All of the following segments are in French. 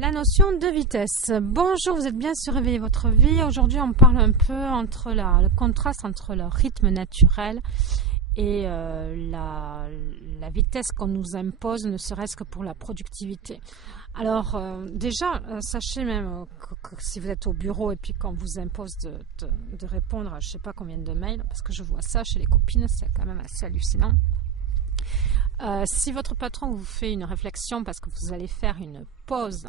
La notion de vitesse. Bonjour, vous êtes bien sur Réveiller votre vie. Aujourd'hui, on parle un peu entre le contraste entre le rythme naturel et la vitesse qu'on nous impose, ne serait-ce que pour la productivité. Alors, déjà, sachez même que si vous êtes au bureau et puis qu'on vous impose de répondre à je ne sais pas combien de mails, parce que je vois ça chez les copines, c'est quand même assez hallucinant. Si votre patron vous fait une réflexion parce que vous allez faire une pause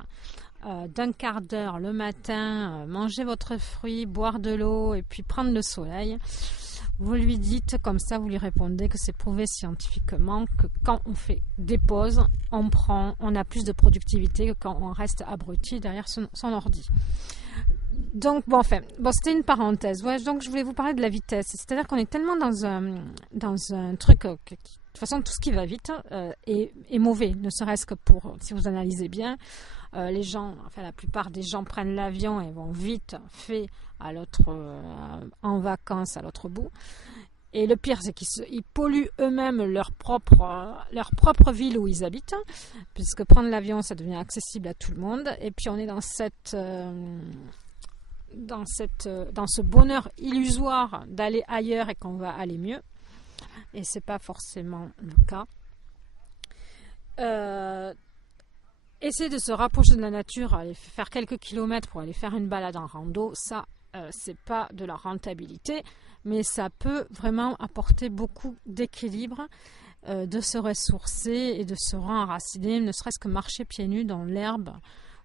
d'un quart d'heure le matin, manger votre fruit, boire de l'eau et puis prendre le soleil, vous lui dites comme ça, vous lui répondez que c'est prouvé scientifiquement que quand on fait des pauses, on a plus de productivité que quand on reste abruti derrière son ordi. Donc, c'était une parenthèse. Ouais, donc, je voulais vous parler de la vitesse. C'est-à-dire qu'on est tellement dans un truc de toute façon, tout ce qui va vite est mauvais, ne serait-ce que si vous analysez bien, la plupart des gens prennent l'avion et vont vite fait en vacances à l'autre bout. Et le pire, c'est qu'ils polluent eux-mêmes leur propre ville où ils habitent, puisque prendre l'avion, ça devient accessible à tout le monde. Et puis, on est dans ce bonheur illusoire d'aller ailleurs et qu'on va aller mieux. Et c'est pas forcément le cas. Essayer de se rapprocher de la nature, aller faire quelques kilomètres pour aller faire une balade en rando, ça, c'est pas de la rentabilité, mais ça peut vraiment apporter beaucoup d'équilibre, de se ressourcer et de se renraciner, ne serait-ce que marcher pieds nus dans l'herbe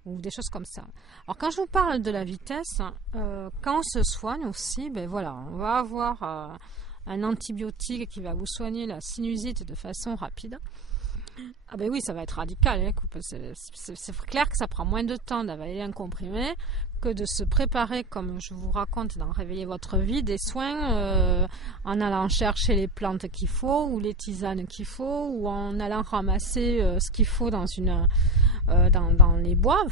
ou des choses comme ça. Alors quand je vous parle de la vitesse, quand on se soigne aussi, on va avoir un antibiotique qui va vous soigner la sinusite de façon rapide. Ah oui, ça va être radical. C'est clair que ça prend moins de temps d'avaler un comprimé que de se préparer, comme je vous raconte dans Réveiller votre vie, des soins en allant chercher les plantes qu'il faut ou les tisanes qu'il faut ou en allant ramasser ce qu'il faut dans les bois.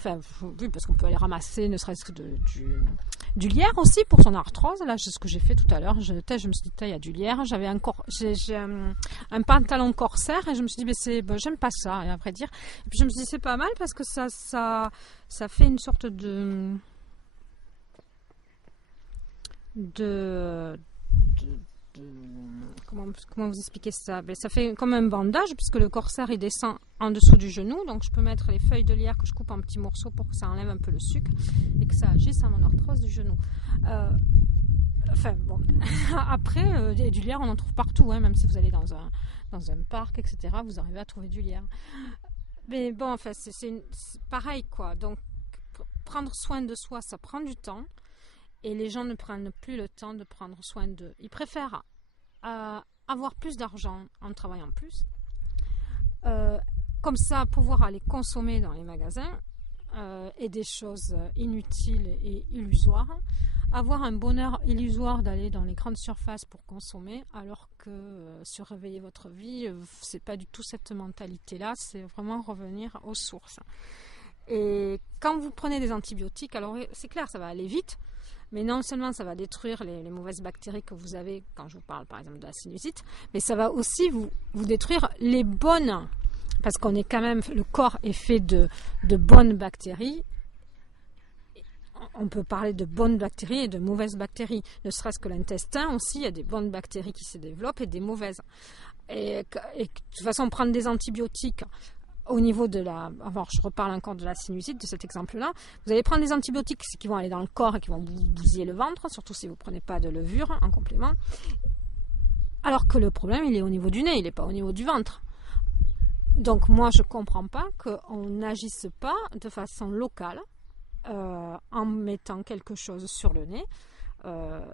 Oui, parce qu'on peut aller ramasser ne serait-ce que du lierre aussi pour son arthrose. Là, c'est ce que j'ai fait tout à l'heure. Je me suis dit, il y a du lierre. J'ai un pantalon corsaire et je me suis dit, j'aime pas ça, et à vrai dire. Et puis je me suis dit, c'est pas mal parce que ça fait une sorte comment vous expliquer ça? Ça fait comme un bandage puisque le corsaire il descend en dessous du genou, donc je peux mettre les feuilles de lierre que je coupe en petits morceaux pour que ça enlève un peu le sucre et que ça agisse à mon arthrose du genou. Après, du lierre on en trouve partout, hein, même si vous allez dans un parc, etc. Vous arrivez à trouver du lierre. Mais bon, c'est pareil quoi. Donc prendre soin de soi, ça prend du temps. Et les gens ne prennent plus le temps de prendre soin d'eux. Ils préfèrent avoir plus d'argent en travaillant plus. Comme ça, pouvoir aller consommer dans les magasins et des choses inutiles et illusoires. Avoir un bonheur illusoire d'aller dans les grandes surfaces pour consommer, alors que sur Réveiller votre vie, c'est pas du tout cette mentalité-là. C'est vraiment revenir aux sources. Et quand vous prenez des antibiotiques, alors c'est clair, ça va aller vite. Mais non seulement ça va détruire les mauvaises bactéries que vous avez quand je vous parle par exemple de la sinusite, mais ça va aussi vous détruire les bonnes, parce qu'on est quand même, le corps est fait de bonnes bactéries. On peut parler de bonnes bactéries et de mauvaises bactéries. Ne serait-ce que l'intestin aussi, il y a des bonnes bactéries qui se développent et des mauvaises. Et de toute façon, prendre des antibiotiques au niveau je reparle encore de la sinusite, de cet exemple-là. Vous allez prendre des antibiotiques qui vont aller dans le corps et qui vont vous bousiller le ventre, surtout si vous ne prenez pas de levure en complément. Alors que le problème, il est au niveau du nez, il n'est pas au niveau du ventre. Donc moi, je ne comprends pas qu'on n'agisse pas de façon locale en mettant quelque chose sur le nez,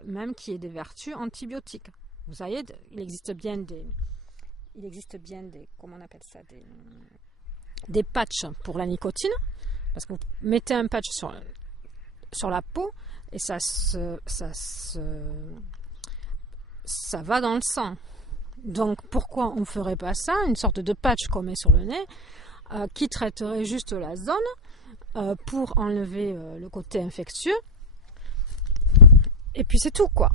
même qui ait des vertus antibiotiques. Vous savez, il existe bien des comment on appelle ça, des patchs pour la nicotine, parce que vous mettez un patch sur la peau et ça va dans le sang. Donc pourquoi on ne ferait pas ça, une sorte de patch qu'on met sur le nez qui traiterait juste la zone pour enlever le côté infectieux, et puis c'est tout quoi.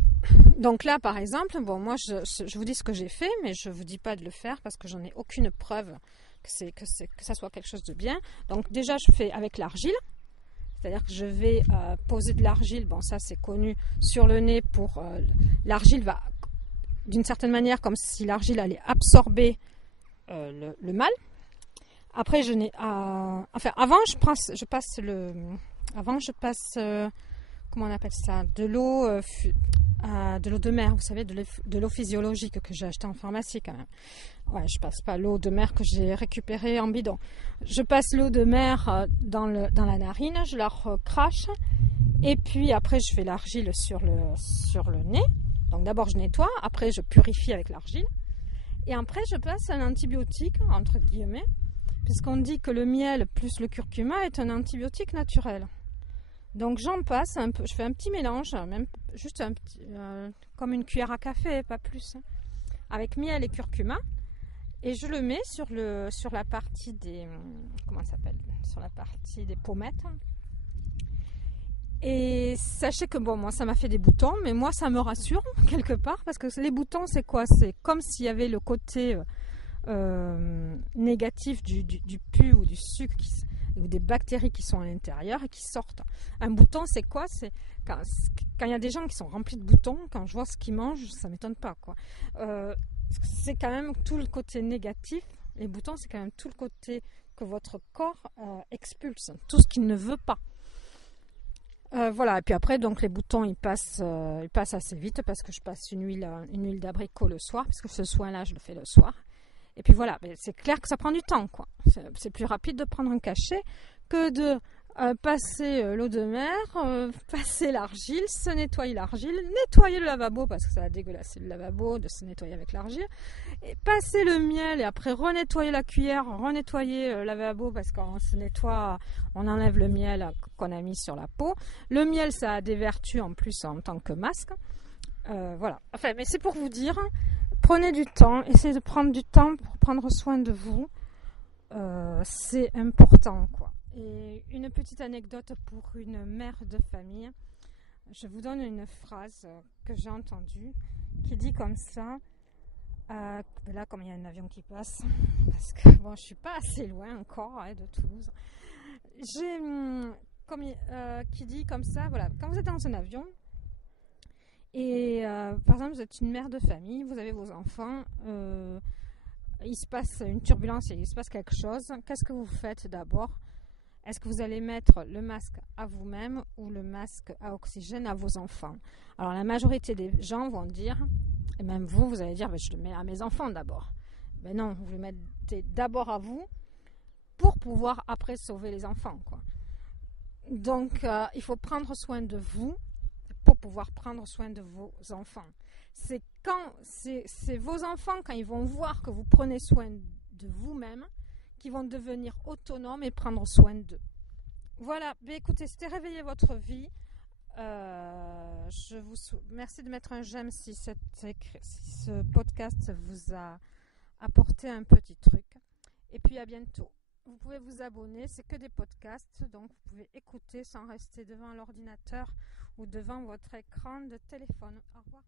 Donc là par exemple, moi je vous dis ce que j'ai fait, mais je ne vous dis pas de le faire parce que j'en ai aucune preuve que ça soit quelque chose de bien. Donc déjà, je fais avec l'argile. C'est-à-dire que je vais poser de l'argile, bon ça c'est connu, sur le nez pour... l'argile va, d'une certaine manière, comme si l'argile allait absorber le mal. Après, avant je passe comment on appelle ça, de l'eau de mer, vous savez, de l'eau physiologique que j'ai acheté en pharmacie quand même. Ouais, je passe pas l'eau de mer que j'ai récupérée en bidon. Je passe l'eau de mer dans la narine, je la recrache et puis après je fais l'argile sur le nez. Donc d'abord je nettoie, après je purifie avec l'argile et après je passe un antibiotique entre guillemets, puisqu'on dit que le miel plus le curcuma est un antibiotique naturel. Donc j'en passe un peu, je fais un petit mélange, même juste un petit, comme une cuillère à café, pas plus, avec miel et curcuma, et je le mets sur la partie des sur la partie des pommettes. Et sachez que bon, moi ça m'a fait des boutons, mais moi ça me rassure quelque part parce que les boutons c'est quoi? C'est comme s'il y avait le côté négatif du pus ou du sucre ou des bactéries qui sont à l'intérieur et qui sortent. Un bouton, c'est quoi? C'est quand il y a des gens qui sont remplis de boutons, quand je vois ce qu'ils mangent, ça m'étonne pas, quoi. C'est quand même tout le côté négatif. Les boutons, c'est quand même tout le côté que votre corps expulse, tout ce qu'il ne veut pas. Voilà, et puis après, donc les boutons, ils passent assez vite parce que je passe une huile d'abricot le soir, parce que ce soin-là, je le fais le soir. Et puis voilà, c'est clair que ça prend du temps, quoi. C'est plus rapide de prendre un cachet que de passer l'eau de mer, passer l'argile, se nettoyer l'argile, nettoyer le lavabo parce que ça a dégueulassé le lavabo de se nettoyer avec l'argile, et passer le miel et après renettoyer la cuillère, renettoyer le lavabo parce qu'on se nettoie, on enlève le miel qu'on a mis sur la peau. Le miel, ça a des vertus en plus en tant que masque. Voilà. Enfin, mais c'est pour vous dire, prenez du temps, essayez de prendre du temps pour prendre soin de vous. C'est important, quoi. Et une petite anecdote pour une mère de famille. Je vous donne une phrase que j'ai entendue qui dit comme ça. Là, comme il y a un avion qui passe, parce que bon, je suis pas assez loin encore de Toulouse. Qui dit comme ça, voilà, quand vous êtes dans un avion et par exemple vous êtes une mère de famille, vous avez vos enfants, il se passe une turbulence et il se passe quelque chose, qu'est-ce que vous faites d'abord? Est-ce que vous allez mettre le masque à vous-même ou le masque à oxygène à vos enfants? Alors la majorité des gens vont dire, et même vous allez dire, je le mets à mes enfants d'abord. Mais non, vous le mettez d'abord à vous pour pouvoir après sauver les enfants, quoi. Donc il faut prendre soin de vous pour pouvoir prendre soin de vos enfants. C'est vos enfants, quand ils vont voir que vous prenez soin de vous-même, qui vont devenir autonomes et prendre soin d'eux. Voilà, mais écoutez, c'était Réveiller votre vie. Je vous merci de mettre un j'aime si ce podcast vous a apporté un petit truc. Et puis à bientôt. Vous pouvez vous abonner, c'est que des podcasts, donc vous pouvez écouter sans rester devant l'ordinateur ou devant votre écran de téléphone. Au revoir.